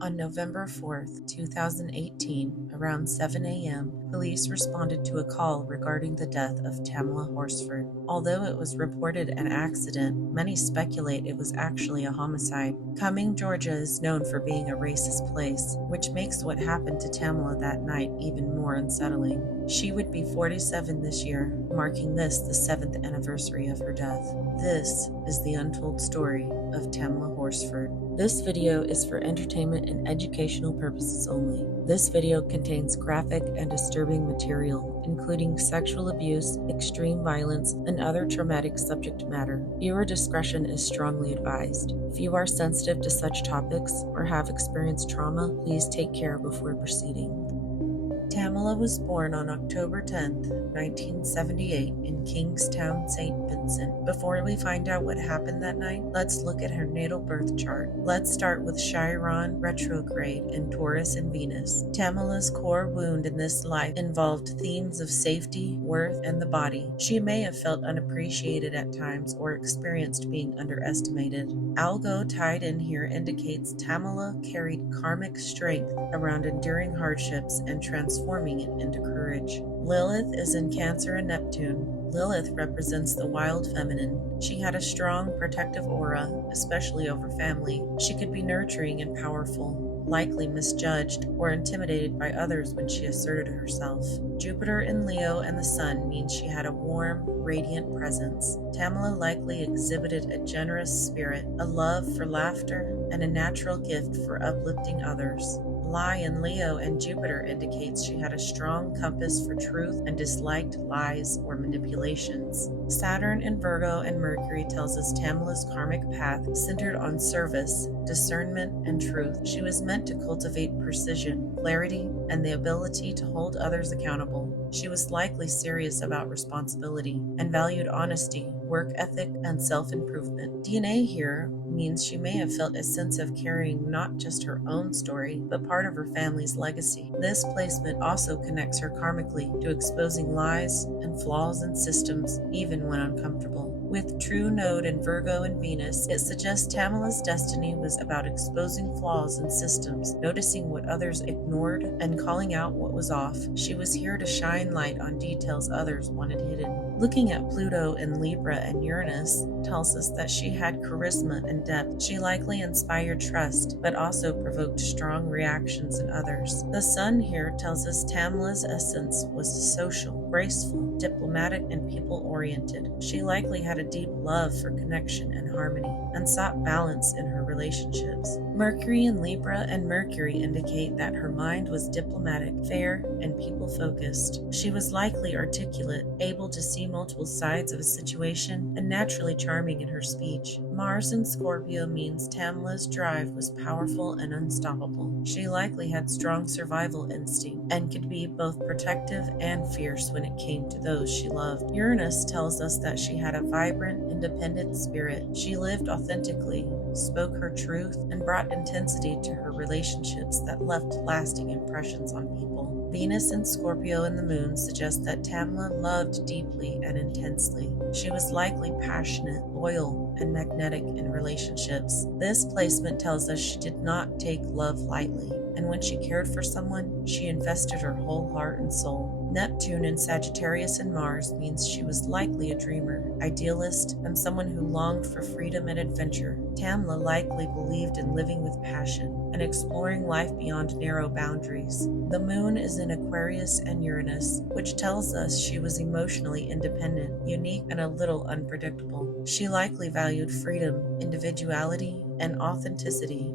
On November 4th, 2018, around 7 a.m., police responded to a call regarding the death of Tamla Horsford. Although it was reported an accident, many speculate it was actually a homicide. Cumming, Georgia is known for being a racist place, which makes what happened to Tamla that night even more unsettling. She would be 47 this year, marking this the 7th anniversary of her death. This is the untold story of Tamla Horsford. This video is for entertainment and educational purposes only. This video contains graphic and disturbing material, including sexual abuse, extreme violence, and other traumatic subject matter. Viewer discretion is strongly advised. If you are sensitive to such topics or have experienced trauma, please take care before proceeding. Tamla was born on October 10, 1978 in Kingstown, St. Vincent. Before we find out what happened that night, let's look at her natal birth chart. Let's start with Chiron retrograde in Taurus and Venus. Tamla's core wound in this life involved themes of safety, worth, and the body. She may have felt unappreciated at times or experienced being underestimated. Algo tied in here indicates Tamla carried karmic strength around enduring hardships and transforming it into courage. Lilith is in Cancer and Neptune. Lilith represents the wild feminine. She had a strong protective aura, especially over family. She could be nurturing and powerful, likely misjudged or intimidated by others when she asserted herself. Jupiter in Leo and the Sun means she had a warm, radiant presence. Tamla likely exhibited a generous spirit, a love for laughter, and a natural gift for uplifting others. Lie in Leo and Jupiter indicates she had a strong compass for truth and disliked lies or manipulations. Saturn in Virgo and Mercury tells us Tamla's karmic path centered on service, discernment, and truth. She was meant to cultivate precision, clarity, and the ability to hold others accountable. She was likely serious about responsibility and valued honesty, work ethic, and self-improvement. DNA here means she may have felt a sense of carrying not just her own story, but part of her family's legacy. This placement also connects her karmically to exposing lies and flaws in systems, even when uncomfortable. With True Node in Virgo and Venus, it suggests Tamla's destiny was about exposing flaws in systems, noticing what others ignored, and calling out what was off. She was here to shine light on details others wanted hidden. Looking at Pluto in Libra and Uranus tells us that she had charisma and depth. She likely inspired trust, but also provoked strong reactions in others. The Sun here tells us Tamla's essence was social, graceful, diplomatic, and people-oriented. She likely had a deep love for connection and harmony, and sought balance in her relationships. Mercury in Libra and Mercury indicate that her mind was diplomatic, fair, and people-focused. She was likely articulate, able to see multiple sides of a situation, and naturally charming in her speech. Mars in Scorpio means Tamla's drive was powerful and unstoppable. She likely had strong survival instinct and could be both protective and fierce when it came to those she loved. Uranus tells us that she had a vibrant, independent spirit. She lived authentically, spoke her truth, and brought intensity to her relationships that left lasting impressions on people. Venus in Scorpio and the Moon suggest that Tamla loved deeply and intensely. She was likely passionate, loyal, and magnetic in relationships. This placement tells us she did not take love lightly, and when she cared for someone, she invested her whole heart and soul. Neptune in Sagittarius and Mars means she was likely a dreamer, idealist, and someone who longed for freedom and adventure. Tamla likely believed in living with passion and exploring life beyond narrow boundaries. The Moon is in Aquarius and Uranus, which tells us she was emotionally independent, unique, and a little unpredictable. She likely valued freedom, individuality, and authenticity.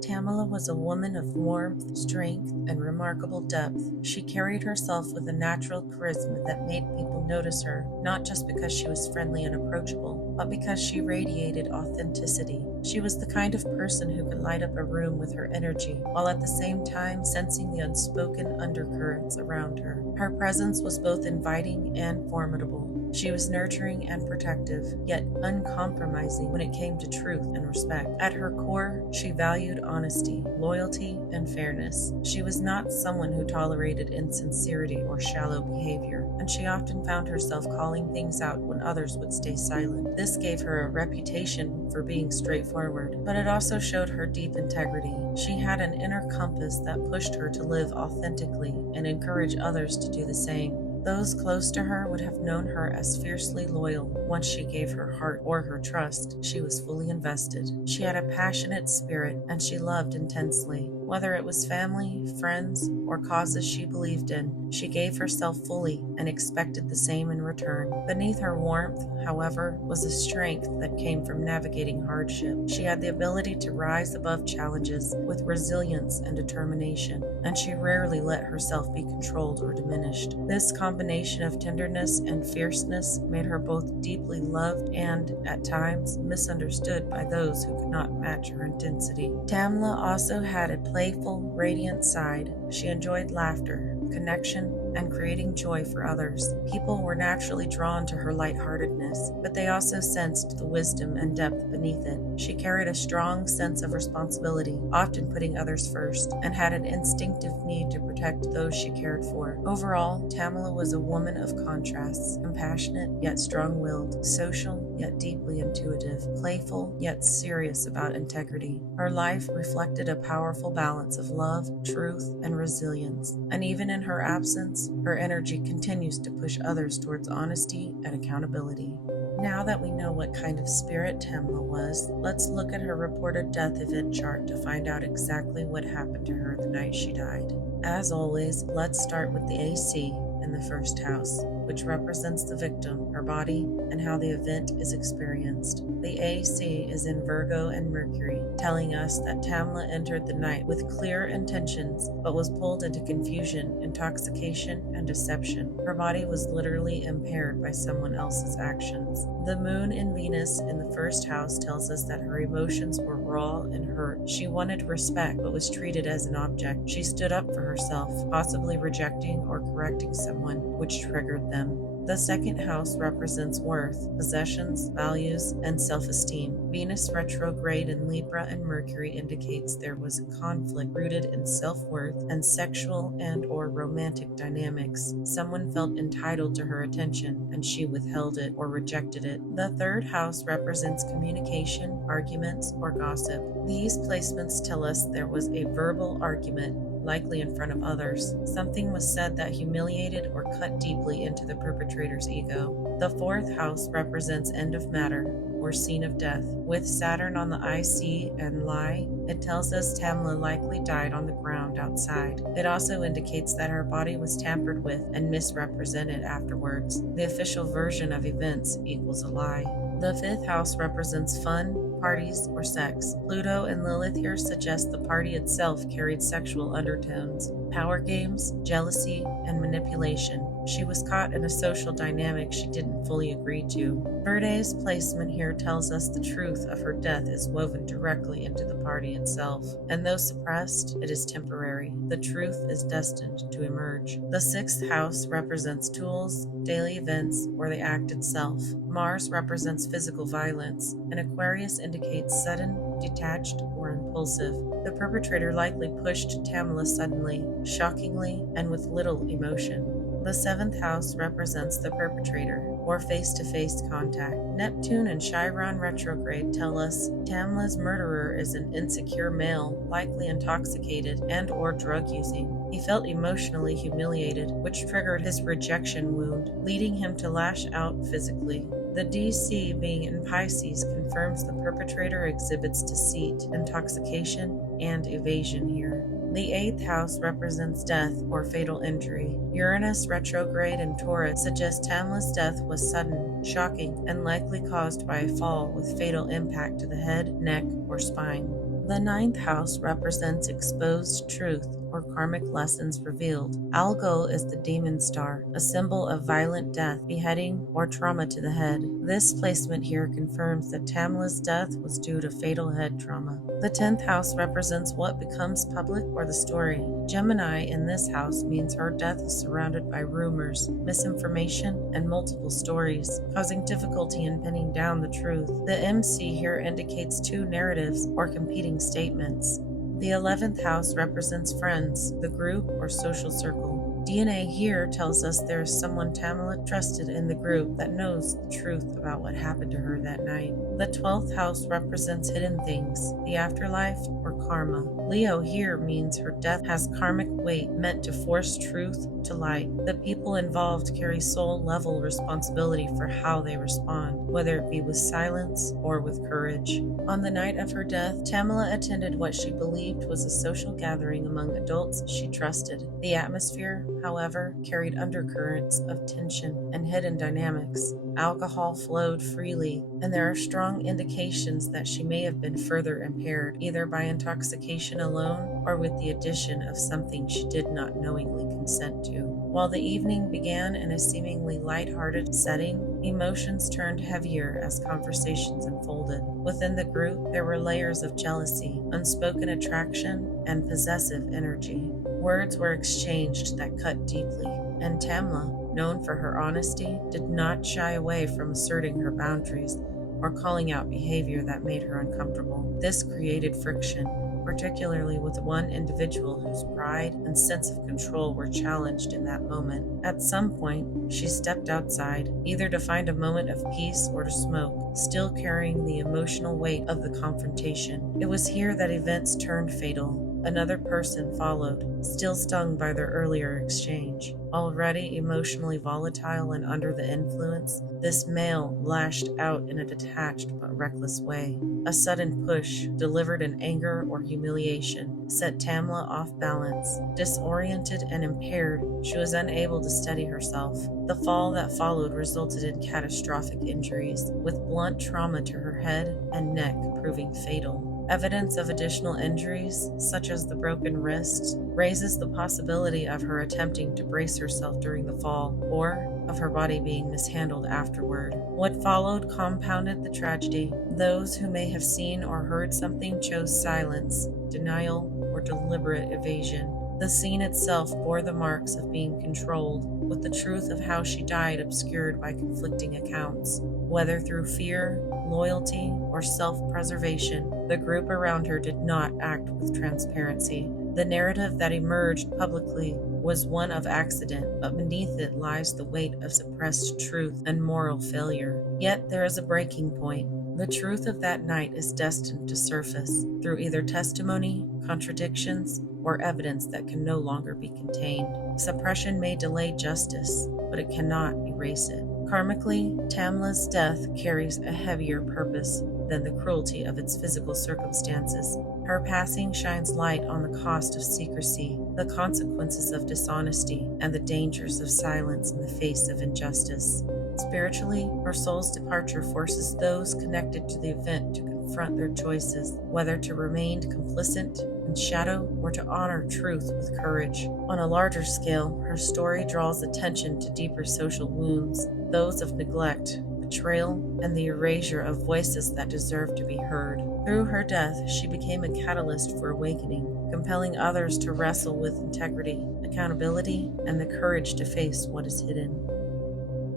Tamla was a woman of warmth, strength, and remarkable depth. She carried herself with a natural charisma that made people notice her, not just because she was friendly and approachable, but because she radiated authenticity. She was the kind of person who could light up a room with her energy, while at the same time sensing the unspoken undercurrents around her. Her presence was both inviting and formidable. She was nurturing and protective, yet uncompromising when it came to truth and respect. At her core, she valued honesty, loyalty, and fairness. She was not someone who tolerated insincerity or shallow behavior, and she often found herself calling things out when others would stay silent. This gave her a reputation for being straightforward, but it also showed her deep integrity. She had an inner compass that pushed her to live authentically and encourage others to do the same. Those close to her would have known her as fiercely loyal. Once she gave her heart or her trust, she was fully invested. She had a passionate spirit, and she loved intensely. Whether it was family, friends, or causes she believed in, she gave herself fully and expected the same in return. Beneath her warmth, however, was a strength that came from navigating hardship. She had the ability to rise above challenges with resilience and determination, and she rarely let herself be controlled or diminished. This combination of tenderness and fierceness made her both deeply loved and, at times, misunderstood by those who could not match her intensity. Tamla also had a playful, radiant side. She enjoyed laughter, connection, and creating joy for others. People were naturally drawn to her lightheartedness, but they also sensed the wisdom and depth beneath it. She carried a strong sense of responsibility, often putting others first, and had an instinctive need to protect those she cared for. Overall, Tamla was a woman of contrasts, compassionate yet strong-willed, social yet deeply intuitive, playful yet serious about integrity. Her life reflected a powerful balance of love, truth, and resilience, and even in her absence, her energy continues to push others towards honesty and accountability. Now that we know what kind of spirit Tamla was, let's look at her reported death event chart to find out exactly what happened to her the night she died. As always, let's start with the AC in the first house, which represents the victim, her body, and how the event is experienced. The AC is in Virgo and Mercury, telling us that Tamla entered the night with clear intentions, but was pulled into confusion, intoxication, and deception. Her body was literally impaired by someone else's actions. The moon in Venus in the first house tells us that her emotions were raw and hurt. She wanted respect, but was treated as an object. She stood up for herself, possibly rejecting or correcting someone, which triggered them. The second house represents worth, possessions, values, and self-esteem. Venus retrograde in Libra and Mercury indicates there was a conflict rooted in self-worth and sexual and/or romantic dynamics. Someone felt entitled to her attention, and she withheld it or rejected it. The third house represents communication, arguments, or gossip. These placements tell us there was a verbal argument, likely in front of others. Something was said that humiliated or cut deeply into the perpetrator's ego. The fourth house represents end of matter, or scene of death. With Saturn on the IC and Lie, it tells us Tamla likely died on the ground outside. It also indicates that her body was tampered with and misrepresented afterwards. The official version of events equals a lie. The fifth house represents fun, parties, or sex. Pluto and Lilith here suggest the party itself carried sexual undertones, power games, jealousy, and manipulation. She was caught in a social dynamic she didn't fully agree to. Verde's placement here tells us the truth of her death is woven directly into the party itself, and though suppressed, it is temporary. The truth is destined to emerge. The sixth house represents tools, daily events, or the act itself. Mars represents physical violence, and Aquarius indicates sudden, detached, or impulsive. The perpetrator likely pushed Tamla suddenly, shockingly, and with little emotion. The seventh house represents the perpetrator, or face-to-face contact. Neptune and Chiron retrograde tell us Tamla's murderer is an insecure male, likely intoxicated and/or drug-using. He felt emotionally humiliated, which triggered his rejection wound, leading him to lash out physically. The DC being in Pisces confirms the perpetrator exhibits deceit, intoxication, and evasion here. The eighth house represents death or fatal injury. Uranus retrograde in Taurus suggests Tamla's death was sudden, shocking, and likely caused by a fall with fatal impact to the head, neck, or spine. The ninth house represents exposed truth or karmic lessons revealed. Algol is the demon star, a symbol of violent death, beheading, or trauma to the head. This placement here confirms that Tamla's death was due to fatal head trauma. The 10th house represents what becomes public or the story. Gemini in this house means her death is surrounded by rumors, misinformation, and multiple stories, causing difficulty in pinning down the truth. The MC here indicates two narratives or competing statements. The 11th house represents friends, the group, or social circle. DNA here tells us there is someone Tamla trusted in the group that knows the truth about what happened to her that night. The 12th house represents hidden things, the afterlife, or karma. Leo here means her death has karmic weight meant to force truth to light. The people involved carry soul-level responsibility for how they respond, whether it be with silence or with courage. On the night of her death, Tamla attended what she believed was a social gathering among adults she trusted. The atmosphere, however, carried undercurrents of tension and hidden dynamics. Alcohol flowed freely, and there are strong indications that she may have been further impaired, either by intoxication alone or with the addition of something she did not knowingly consent to. While the evening began in a seemingly light-hearted setting, emotions turned heavier as conversations unfolded. Within the group, there were layers of jealousy, unspoken attraction, and possessive energy. Words were exchanged that cut deeply, and Tamla, known for her honesty, did not shy away from asserting her boundaries or calling out behavior that made her uncomfortable. This created friction, particularly with one individual whose pride and sense of control were challenged in that moment. At some point, she stepped outside, either to find a moment of peace or to smoke, still carrying the emotional weight of the confrontation. It was here that events turned fatal. Another person followed, still stung by their earlier exchange. Already emotionally volatile and under the influence, this male lashed out in a detached but reckless way. A sudden push, delivered in anger or humiliation, set Tamla off balance. Disoriented and impaired, she was unable to steady herself. The fall that followed resulted in catastrophic injuries, with blunt trauma to her head and neck proving fatal. Evidence of additional injuries, such as the broken wrist, raises the possibility of her attempting to brace herself during the fall, or of her body being mishandled afterward. What followed compounded the tragedy. Those who may have seen or heard something chose silence, denial, or deliberate evasion. The scene itself bore the marks of being controlled, with the truth of how she died obscured by conflicting accounts. Whether through fear, loyalty, or self-preservation, the group around her did not act with transparency. The narrative that emerged publicly was one of accident, but beneath it lies the weight of suppressed truth and moral failure. Yet there is a breaking point. The truth of that night is destined to surface through either testimony, contradictions, or evidence that can no longer be contained. Suppression may delay justice, but it cannot erase it. Karmically, Tamla's death carries a heavier purpose than the cruelty of its physical circumstances. Her passing shines light on the cost of secrecy, the consequences of dishonesty, and the dangers of silence in the face of injustice. Spiritually, her soul's departure forces those connected to the event to confront their choices, whether to remain complicit in shadow or to honor truth with courage. On a larger scale, her story draws attention to deeper social wounds, those of neglect, betrayal, and the erasure of voices that deserve to be heard. Through her death, she became a catalyst for awakening, compelling others to wrestle with integrity, accountability, and the courage to face what is hidden.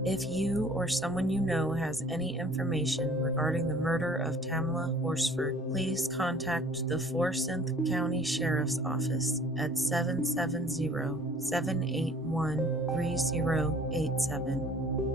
If you or someone you know has any information regarding the murder of Tamla Horsford, please contact the Forsyth County Sheriff's Office at 770-781-3087.